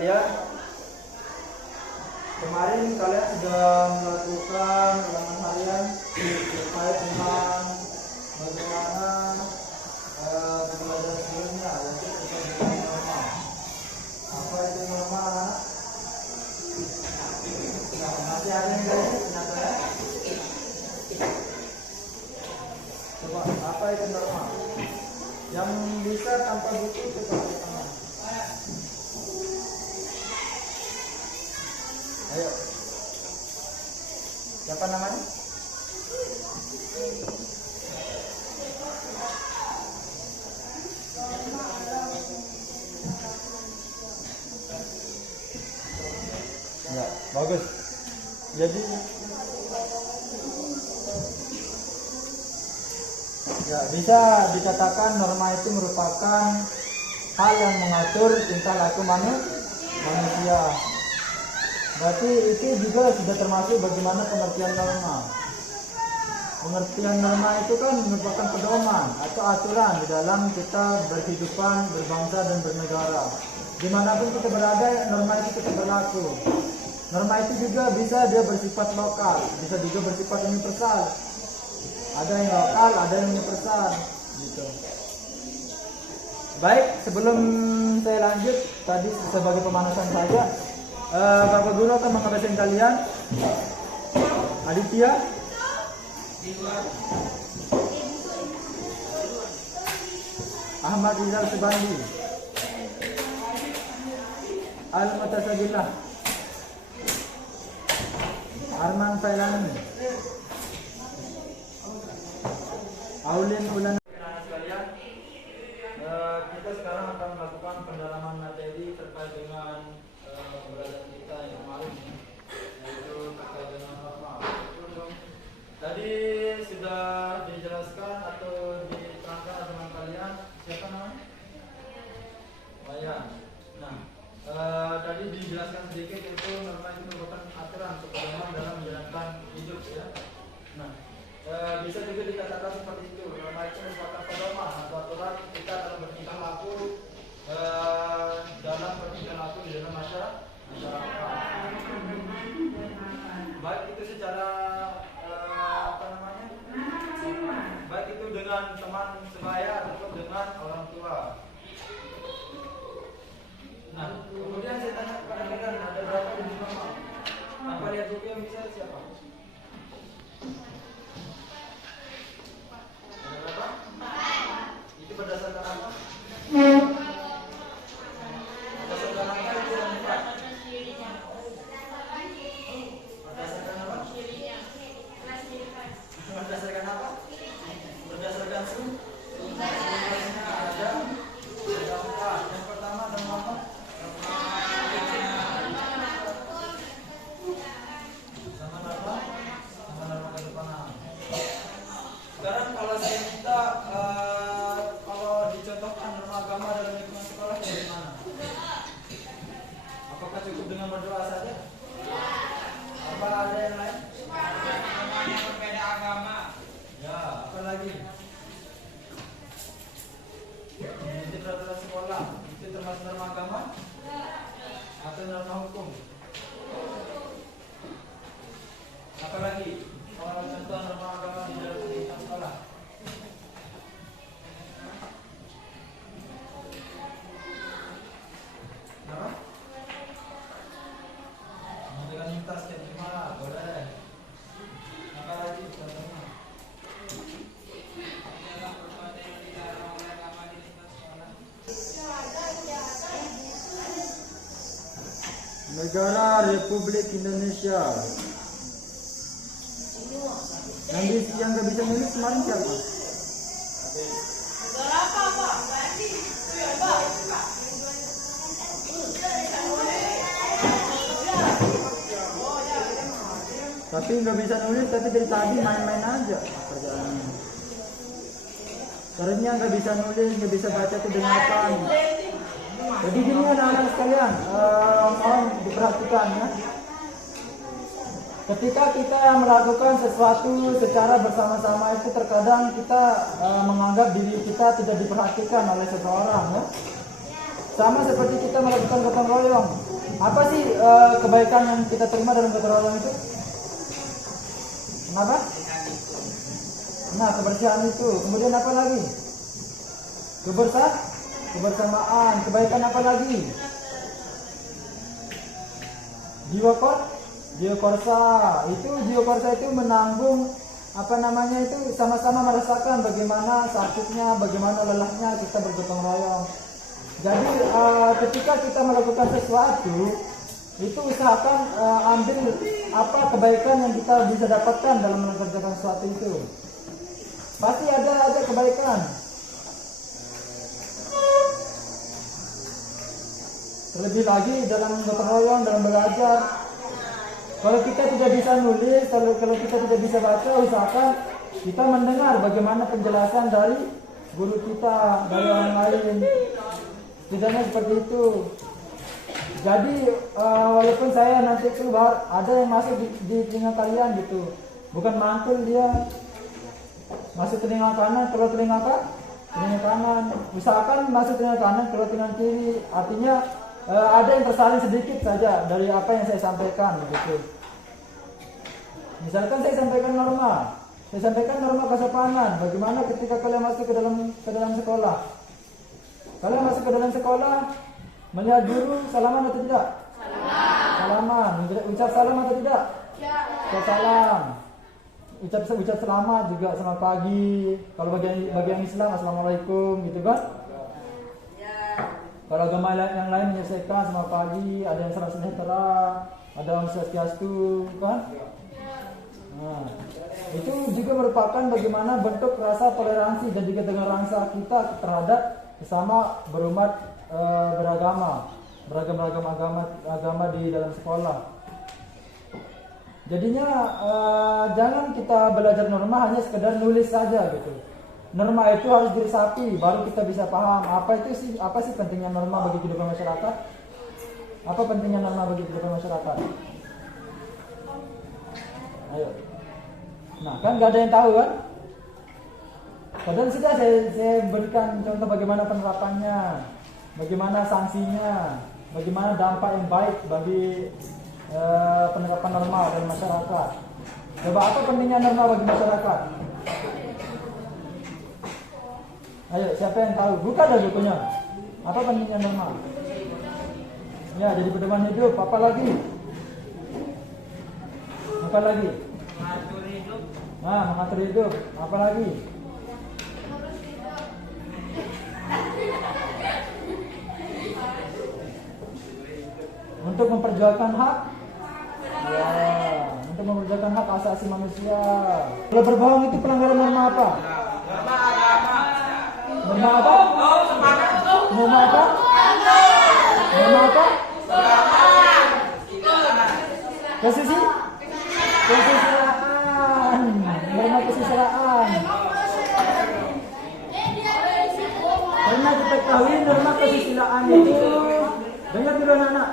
sekalian, kemarin kalian sudah melakukan ulangan harian terkait dengan bagaimana pembelajaran sebelumnya, yaitu terkait dengan norma. Apa itu norma? Nah, masih ada yang dari penyataan? Coba, apa itu norma? Yang bisa tanpa buku itu pakai tangan. Ayo. Siapa namanya? Ya, bagus. Jadi ya, bisa dikatakan norma itu merupakan hal yang mengatur tingkah laku manusia. Berarti itu juga sudah termasuk bagaimana pengertian norma. Pengertian norma itu kan merupakan pedoman atau aturan di dalam kita berkehidupan, berbangsa dan bernegara. Dimanapun kita berada, norma itu tetap berlaku. Norma itu juga bisa dia bersifat lokal, bisa juga bersifat universal. Ada yang lokal, ada yang universal, gitu. Baik, sebelum saya lanjut, tadi sebagai pemanasan saja, Bapak Guru akan mengabsen kalian. Aditya, Ahmad Rizal Subandi, Al-Mutasabillah, Arman Failani, Aulin Ulan. Kita sekarang akan melakukan pendalaman materi terkait dengan pembelajaran kita yang kemarin, yaitu terkait dengan norma. Tadi sudah dijelaskan atau diterangkan dengan kalian, siapa namanya? Bayan. Nah, tadi dijelaskan sedikit itu norma itu merupakan aturan atau pedoman dalam menjalankan hidup, ya. Nah, bisa juga dikatakan seperti itu. Norma itu merupakan pedoman atau aturan kita dalam bertingkah laku di dalam masyarakat. Baik itu secara baik itu dengan teman sebaya atau dengan orang tua. Nah, kemudian saya tanya kepada kalian, ada berapa jenis norma? Apa lihat buku yang bisa siapa? Ada berapa? Itu berdasarkan apa? Berdasarkan apa itu yang empat? Berdasarkan apa? Berdasarkan apa? Berdasarkan sumbernya ada empat. Yang pertama norma apa? Sama norma kedepanan. Sekarang kalau saya minta kalau dicontohkan norma agama dalam lingkungan sekolah bagaimana? Apakah cukup dengan berdoa saja? Apa ada yang lain? Yang berbeda agama. Ya, apa lagi? Ini peraturan sekolah, itu termasuk norma agama atau norma hukum? Apa lagi? Kalau contoh norma agama di dalam lingkungan sekolah. Apa? Dengan minta setiap jemaah, boleh. Apa lagi contohnya? Negara Republik Indonesia. Yang gak bisa nulis kemarin siapa? Negara apa, Pak? Tapi nggak bisa nulis, tapi dari tadi main-main aja kerjaannya. Caranya nggak bisa nulis, nggak bisa baca tuh dengarkan. Jadi gini anak-anak sekalian, mohon diperhatikan ya. Ketika kita melakukan sesuatu secara bersama-sama itu terkadang kita menganggap diri kita tidak diperhatikan oleh seseorang ya. sama seperti kita melakukan gotong royong. Apa sih kebaikan yang kita terima dalam gotong royong itu? Kenapa? Nah, kebersihan itu. Kemudian apa lagi? Kebersamaan. Kebaikan apa lagi? Jiwa korsa. Jiwa korsa itu menanggung itu sama-sama merasakan bagaimana sakitnya, bagaimana lelahnya kita bergotong royong. Jadi ketika kita melakukan sesuatu, itu usahakan ambil apa kebaikan yang kita bisa dapatkan dalam mengerjakan sesuatu itu. Pasti ada kebaikan. Terlebih lagi dalam gotong royong, dalam belajar. Kalau kita tidak bisa nulis, kalau kita tidak bisa baca, usahakan kita mendengar bagaimana penjelasan dari guru kita, dari orang lain. Tidaknya seperti itu. Jadi walaupun saya nanti keluar, ada yang masuk di telinga kalian gitu. Bukan mantul dia. Masuk telinga kanan, keluar telinga kanan. Usahakan masuk telinga kanan, keluar telinga kiri. Artinya ada yang tersalin sedikit saja dari apa yang saya sampaikan begitu. Misalkan saya sampaikan norma kesopanan. Bagaimana ketika kalian masuk ke dalam sekolah? Kalian masuk ke dalam sekolah, melihat guru, salaman atau tidak? Salaman. Ucap salam atau tidak? Ucap salam. Ucap selamat juga, selamat pagi. Kalau bagi yang Islam, assalamualaikum gitu kan? Kalau agama yang lain menyelesaikan selamat pagi, ada yang salam sejahtera, ada yang swastiastu, kan? Nah, itu juga merupakan bagaimana bentuk rasa toleransi dan juga dengan rasa kita terhadap sesama berumat beragam agama di dalam sekolah. Jadinya jangan kita belajar norma hanya sekedar nulis saja gitu. Norma itu harus diresapi baru kita bisa paham apa sih pentingnya norma bagi kehidupan masyarakat? Apa pentingnya norma bagi kehidupan masyarakat? Ayo. Nah, kan nggak ada yang tahu kan? Padahal sudah saya berikan contoh bagaimana penerapannya, bagaimana sanksinya, bagaimana dampak yang baik bagi penerapan norma dalam masyarakat. Coba apa pentingnya norma bagi masyarakat? Ayo, siapa yang tahu? Buka dah bukunya. Apa pentingnya norma? Ya, jadi pedoman hidup. Apa lagi? Apa lagi? Mengatur hidup. Nah, mengatur hidup. Apa lagi? Untuk memperjuangkan hak. Ya, untuk memperjuangkan hak asasi manusia. Kalau berbohong itu pelanggaran norma apa? Norma agama. Norma apa? Norma apa? Norma apa? Kesusilaan. Norma kesusilaan. Karena kita ketahui norma kesusilaan itu, dengar dulu anak-anak.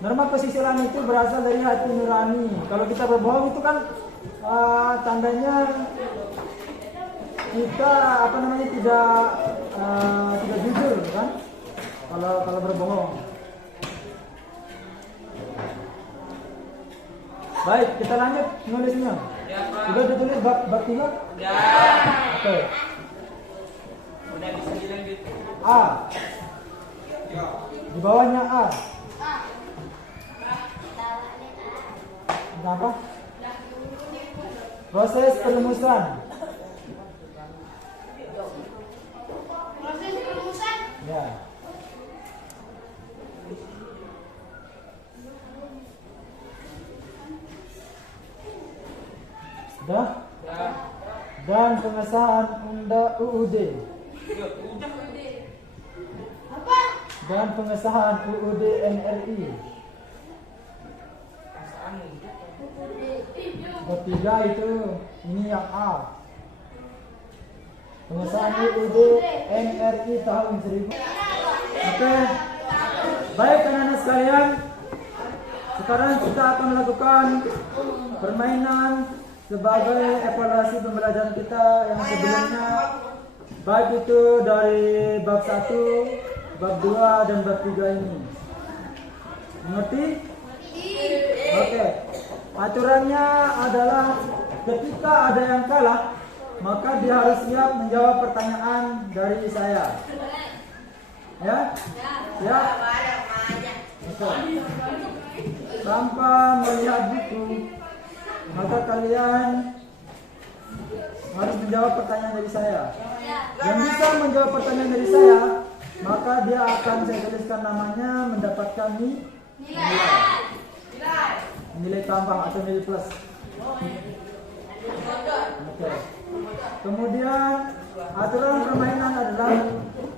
Norma kesusilaan itu berasal dari hati nurani. Kalau kita berbohong itu kan tandanya kita tidak jujur kan? Kalau berbohong. Baik, kita lanjut nulisnya. Sudah ditulis bab 3? Ya. Oke. Udah bisa dilanjut. A. Di bawahnya A. Apa? Proses perumusan. Ya. Sudah? Dan pengesahan undang UUD. Dan pengesahan UUD NRI. Ketiga itu ini yang A. Pengesahan UUD NRI tahun 1000. Oke. Baik anak-anak sekalian. Sekarang kita akan melakukan permainan sebagai evaluasi pembelajaran kita yang sebelumnya, baik itu dari bab 1, bab 2 dan bab 3 ini. Mengerti? Oke. Aturannya adalah ketika ada yang kalah, maka dia harus siap menjawab pertanyaan dari saya. Ya? Ya? Oke. Tanpa melihat buku, maka kalian harus menjawab pertanyaan dari saya. Yang bisa menjawab pertanyaan dari saya, maka dia akan saya tuliskan namanya, mendapatkan nilai tambah atau nilai plus. Oke. Kemudian aturan permainan adalah,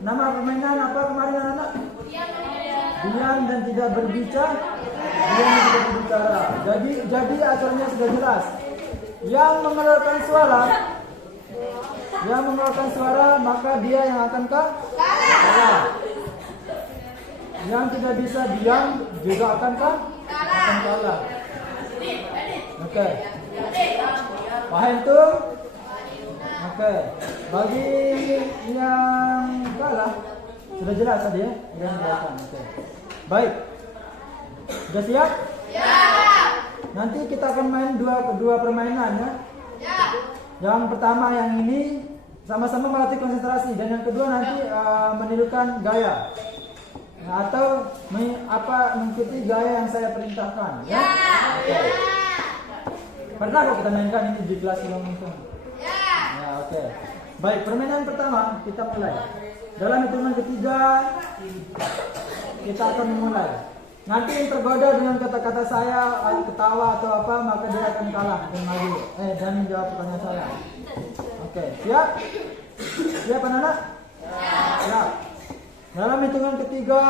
nama permainan apa kemarin anak-anak? Diam dan tidak berbicara. Diam dan tidak berbicara. Jadi aturannya sudah jelas. Yang mengeluarkan suara, maka dia yang akan kalah. Yang tidak bisa diam juga akan kalah. Oke. Paham tuh? Oke. Bagi yang kalah sudah jelas tadi ya, yang belakang. Oke. Baik. Sudah siap? Ya. Nanti kita akan main dua permainan ya. Ya. Yang pertama yang ini sama-sama melatih konsentrasi, dan yang kedua nanti menirukan gaya. Atau mengikuti gaya yang saya perintahkan ya. Oke. Pernah kok kita mainkan ini di kelas ulang itu? Ya, oke. Baik, permainan pertama kita mulai. Dalam hitungan ketiga kita akan memulai. Nanti yang tergoda dengan kata-kata saya, ketawa atau apa, maka dia akan kalah dan maju. Dan menjawab pertanyaan saya. Oke, siap? Siap anak-anak? Siap. Dalam hitungan ketiga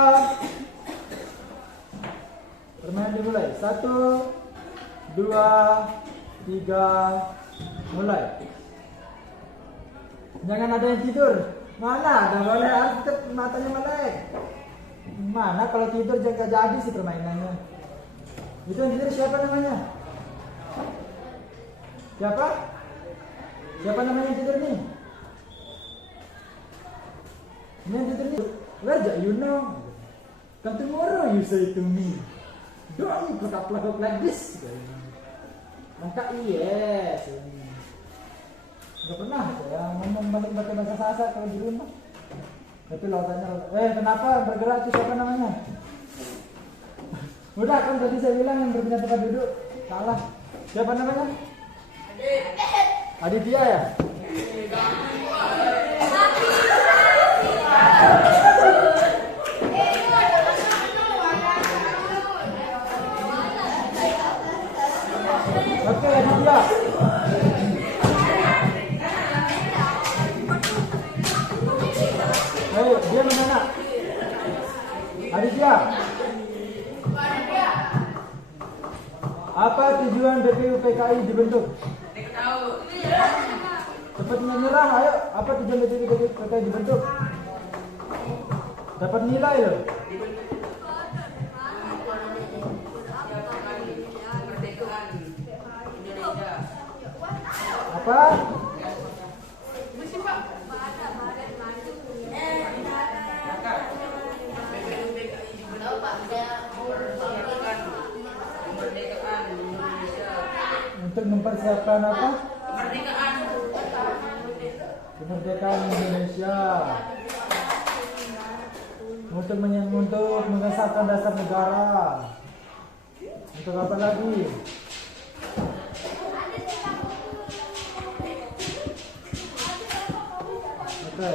permainan dimulai. 1, 2, 3, mulai. Jangan ada yang tidur. Mana? Gak boleh, harus tetap matanya melek. Mana kalau tidur jaga jadi sih permainannya. Itu yang tidur siapa namanya? Siapa? Siapa namanya yang tidur nih? Ini yang tidur nih. Where you know? Come tomorrow you say to me. Don't plak like this. Maka yes. Gak pernah ya ngomong balik pakai bahasa Sasak kalau di rumah. Tapi lautannya, kenapa bergerak itu siapa namanya? Udah kan tadi saya bilang yang berpindah tempat duduk salah. Siapa namanya? Aditya ya? Oke, Aditya. Ayo, dia mana? Aditya. Apa tujuan BPUPKI dibentuk? Cepat menyerah, ayo. Apa tujuan BPUPKI dibentuk? Dapat nilai loh. Apa? Untuk mempersiapkan apa? Kemerdekaan Indonesia. Untuk mengesahkan dasar negara. Untuk apa lagi? Oke.